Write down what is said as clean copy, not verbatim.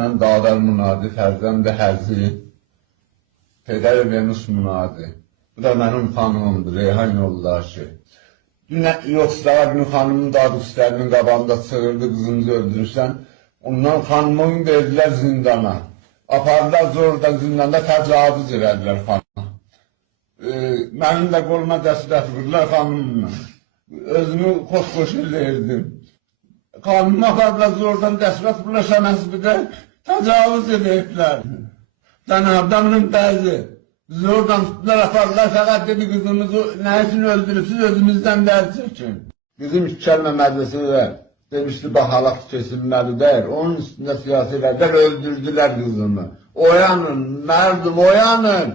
Mən Dağdar Munadi, Fərzənd Hərzi, Pedər Venus Munadi. Bu da mənim xanımımdır, Reyhan yoldaşı. Dün yoxsullar günü xanımın dadüstlərinin qabağında çığırdı, qızınızı öldürürsən. Ondan xanımın verdilər zindana. Apardılar zorda zindanda təcavüz elədilər xanıma. Mənim də qoluma dəstək vurdular xanımla. Özümü xoş-xoş eləyirdim. Xanımı apardılar zordan dəstək vurdular Şəməsibdə təcavüz eləyiblər. Cənabdanın bəzi. Bizi oradan tutdular, apardılar, fəqət dedi qızımızı nə üçün öldürübsüz, özümüzdən dəl çəkin. Bizim İşkəlmə məclisi demişdi, bahalaq kesilməlidir. Onun üstündə siyasi rəhbər öldürdülər qızımı. Oyanın, mərdum, oyanın.